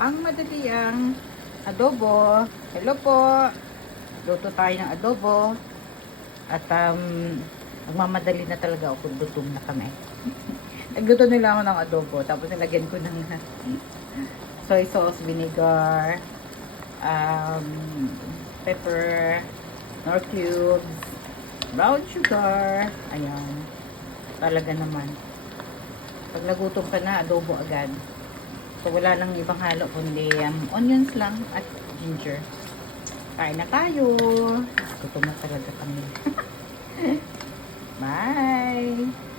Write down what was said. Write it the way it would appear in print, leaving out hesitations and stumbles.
Ang madaliang adobo. Hello po. Luto tayo ng adobo. At magmamadali na talaga ako kung gutom na kami. Nagluto nila ako ng adobo. Tapos nilagyan ko ng soy sauce, vinegar, pepper, nor cubes, brown sugar. Ayan. Talaga naman. Pag nagutom ka na, adobo agad. So, wala nang ibang halo, kundi onions lang at ginger. Kain na tayo. Gutom na talaga kami. Bye!